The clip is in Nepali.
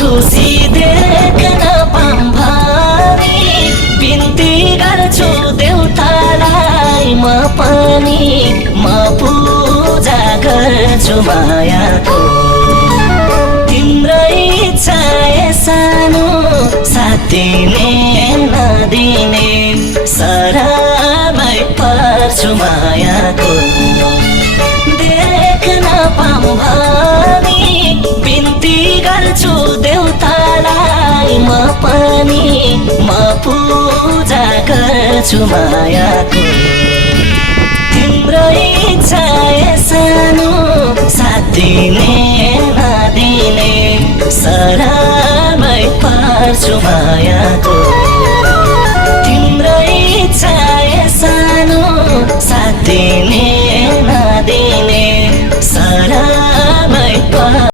खुसी देख्न पाऊँ भनी बिन्ती गर्छु देउतालाई म पनि म पूजा गर्छु मायाको तिम्रै इच्छा सानो साथ दिने नदिने सरामै पर्छु मायाको देख्न पाऊँ भनी बिन्ती गर्छु देउतालाई म पनि म पूजा गर्छु मायाको तिम्रो इच्छा सानो साथ दिने नदिने सरामै पर्छु मायाको तिम्रो इच्छा सानो साथ दिने नदिने सरा